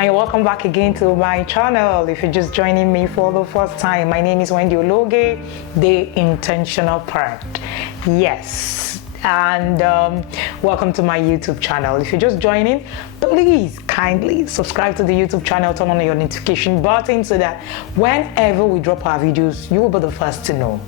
and you're welcome back again to my channel. If you're just joining me for the first time, my name is Wendy Ologe, the intentional parent. Yes, and welcome to my YouTube channel. If you're just joining, please kindly subscribe to the YouTube channel, turn on your notification button so that whenever we drop our videos, you will be the first to know.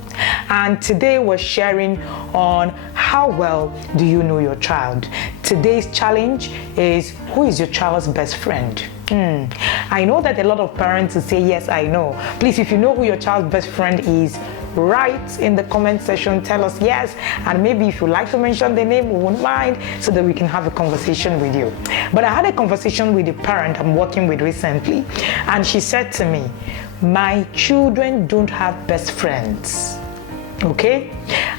And today we're sharing on how well do you know your child. Today's challenge is, who is your child's best friend? I know that a lot of parents will say, yes, I know. Please, if you know who your child's best friend is, write in the comment section, tell us yes, and maybe if you like to mention the name, we won't mind, so that we can have a conversation with you. But I had a conversation with a parent I'm working with recently, and she said to me, my children don't have best friends. Okay,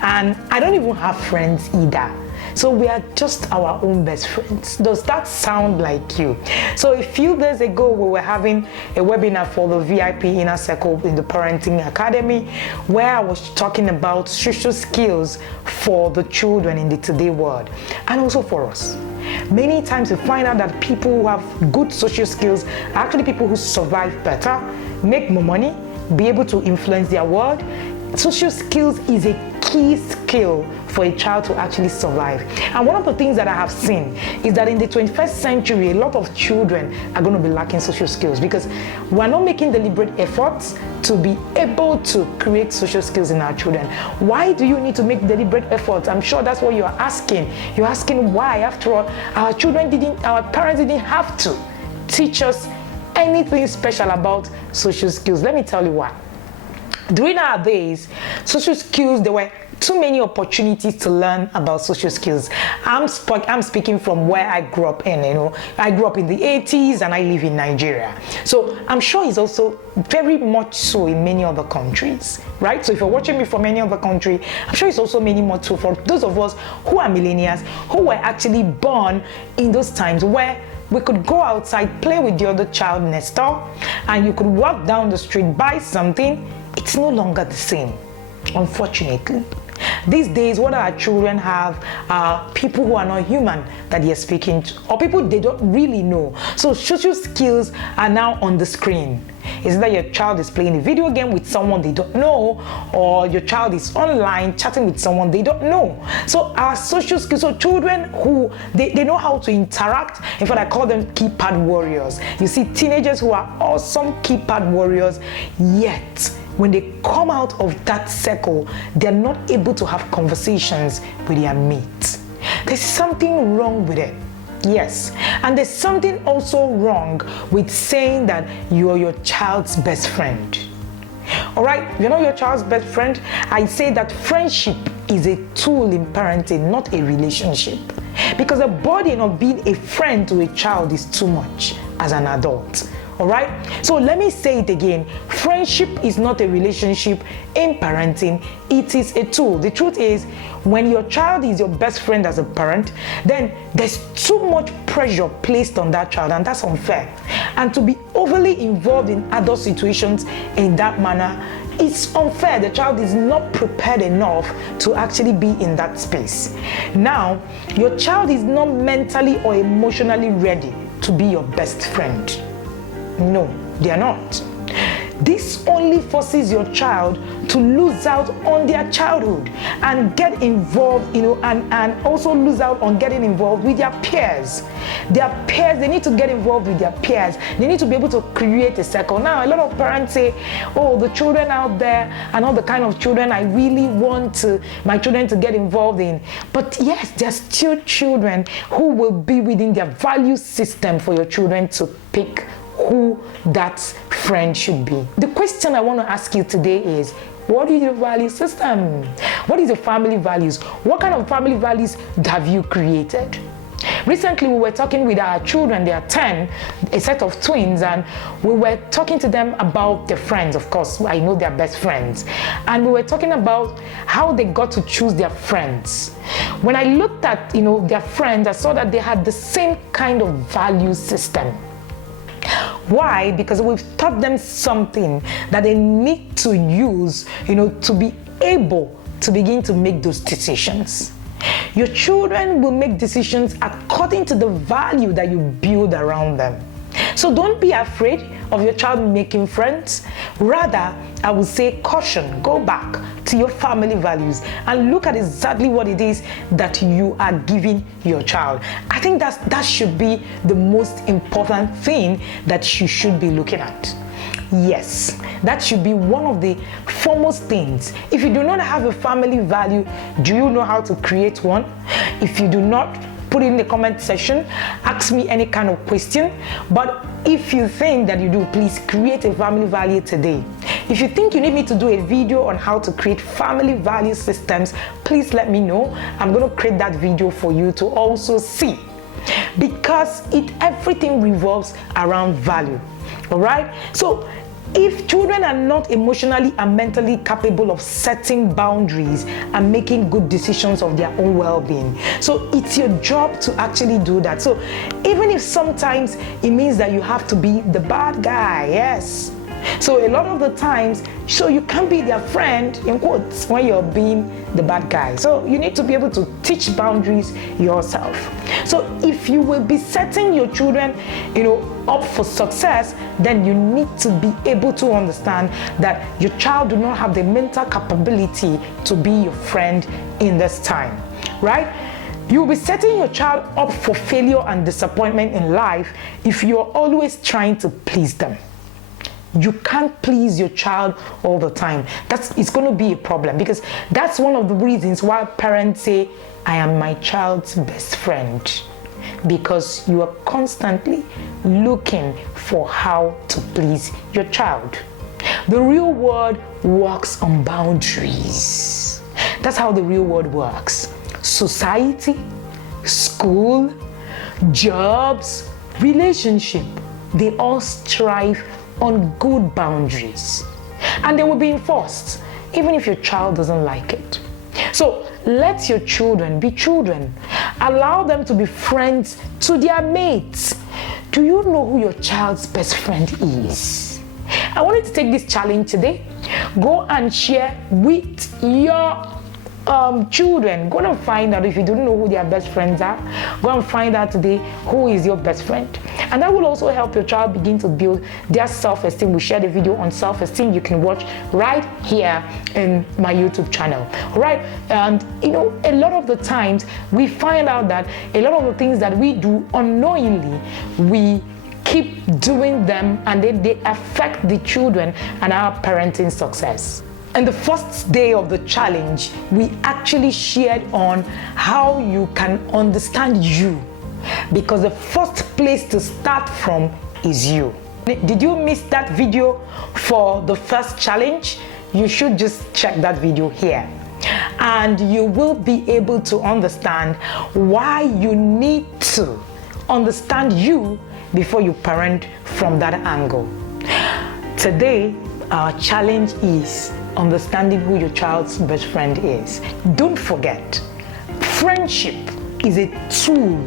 and I don't even have friends either. So we are just our own best friends. Does that sound like you? So a few days ago, we were having a webinar for the VIP Inner Circle in the Parenting Academy, where I was talking about social skills for the children in the today world, and also for us. Many times we find out that people who have good social skills are actually people who survive better, make more money, be able to influence their world. Social skills is a key skill for a child to actually survive. And one of the things that I have seen is that in the 21st century, a lot of children are going to be lacking social skills because we're not making deliberate efforts to be able to create social skills in our children. Why do you need to make deliberate efforts? I'm sure that's what you're asking. You're asking why. After all, our parents didn't have to teach us anything special about social skills. Let me tell you why. During our days, social skills, there were too many opportunities to learn about social skills. I'm speaking from where I grew up in, I grew up in the 80s and I live in Nigeria. So I'm sure it's also very much so in many other countries, right? So if you're watching me from any other country, I'm sure it's also many more so for those of us who are millennials, who were actually born in those times where we could go outside, play with the other child next door, and you could walk down the street, buy something. It's no longer the same, unfortunately. These days, what our children have are people who are not human that they're speaking to, or people they don't really know. So social skills are now on the screen. Is that your child is playing a video game with someone they don't know, or your child is online chatting with someone they don't know. So our social skills, so children who they know how to interact. In fact, I call them keypad warriors. You see teenagers who are awesome keypad warriors, yet when they come out of that circle, they're not able to have conversations with their mates. There's something wrong with it. Yes, and there's something also wrong with saying that you are your child's best friend. All right, you're not your child's best friend. I say that friendship is a tool in parenting, not a relationship. Because the burden of being a friend to a child is too much as an adult. All right, so let me say it again. Friendship is not a relationship in parenting. It is a tool. The truth is, when your child is your best friend as a parent, then there's too much pressure placed on that child, and that's unfair. And to be overly involved in adult situations in that manner, it's unfair. The child is not prepared enough to actually be in that space. Now, your child is not mentally or emotionally ready to be your best friend. No, they are not. This only forces your child to lose out on their childhood and get involved, and also lose out on getting involved with their peers. Their peers, they need to get involved with their peers. They need to be able to create a circle. Now, a lot of parents say, oh, the children out there are not the kind of children I really want my children to get involved in. But yes, they're still children who will be within their value system for your children to pick who that friend should be. The question I want to ask you today is, what is your value system? What is your family values? What kind of family values have you created? Recently, we were talking with our children, they are 10, a set of twins, and we were talking to them about their friends. Of course, I know their best friends. And we were talking about how they got to choose their friends. When I looked at, their friends, I saw that they had the same kind of value system. Why? Because we've taught them something that they need to use, to be able to begin to make those decisions. Your children will make decisions according to the value that you build around them. So don't be afraid of your child making friends. Rather, I would say caution, go back to your family values and look at exactly what it is that you are giving your child. I think that should be the most important thing that you should be looking at. Yes, that should be one of the foremost things. If you do not have a family value, do you know how to create one? If you do not, put it in the comment section, ask me any kind of question. But if you think that you do, please create a family value today. If you think you need me to do a video on how to create family value systems, please let me know. I'm going to create that video for you to also see, because everything revolves around value. All right? So if children are not emotionally and mentally capable of setting boundaries and making good decisions of their own well-being, so it's your job to actually do that. So even if sometimes it means that you have to be the bad guy, yes. So a lot of the times, so you can't be their friend, in quotes, when you're being the bad guy. So you need to be able to teach boundaries yourself. So if you will be setting your children, up for success, then you need to be able to understand that your child do not have the mental capability to be your friend in this time, right? You'll be setting your child up for failure and disappointment in life if you're always trying to please them. You can't please your child all the time. It's going to be a problem, because that's one of the reasons why parents say, I am my child's best friend, because you are constantly looking for how to please your child. The real world works on boundaries. That's how the real world works. Society, school, jobs, relationship, they all strive on good boundaries, and they will be enforced even if your child doesn't like it. So let your children be children. Allow them to be friends to their mates. Do you know who your child's best friend is? I want you to take this challenge today. Go and share with your children. Go and find out, if you don't know who their best friends are, go and find out today who is your best friend. And that will also help your child begin to build their self-esteem. We shared a video on self-esteem you can watch right here in my YouTube channel. All right? And a lot of the times we find out that a lot of the things that we do unknowingly, we keep doing them, and they affect the children and our parenting success. And the first day of the challenge, we actually shared on how you can understand you, because the first place to start from is you. Did you miss that video for the first challenge? You should just check that video here, and you will be able to understand why you need to understand you before you parent from that angle. Today, our challenge is understanding who your child's best friend is. Don't forget, friendship is a tool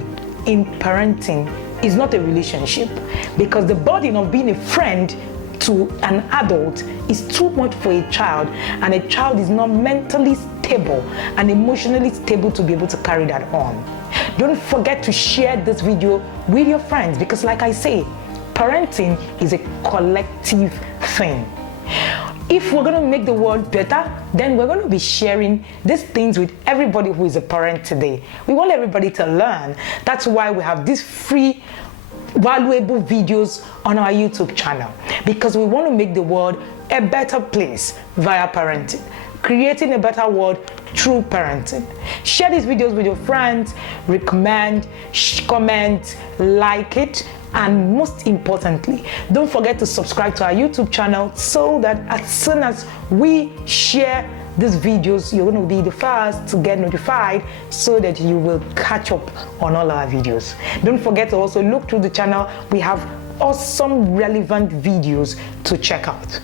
in parenting, is not a relationship, because the burden of being a friend to an adult is too much for a child, and a child is not mentally stable and emotionally stable to be able to carry that on. Don't forget to share this video with your friends, because like I say, parenting is a collective thing. If we're going to make the world better, then we're going to be sharing these things with everybody who is a parent today. We want everybody to learn. That's why we have these free, valuable videos on our YouTube channel, because we want to make the world a better place via parenting, creating a better world through parenting. Share these videos with your friends, recommend, comment, like it, and most importantly, don't forget to subscribe to our YouTube channel, so that as soon as we share these videos, you're going to be the first to get notified, so that you will catch up on all our videos. Don't forget to also look through the channel. We have awesome relevant videos to check out.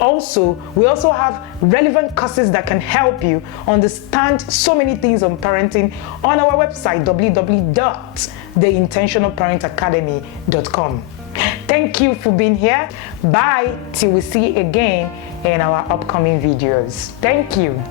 Also, we also have relevant courses that can help you understand so many things on parenting on our website, www.theintentionalparentacademy.com. Thank you for being here. Bye till we see you again in our upcoming videos. Thank you.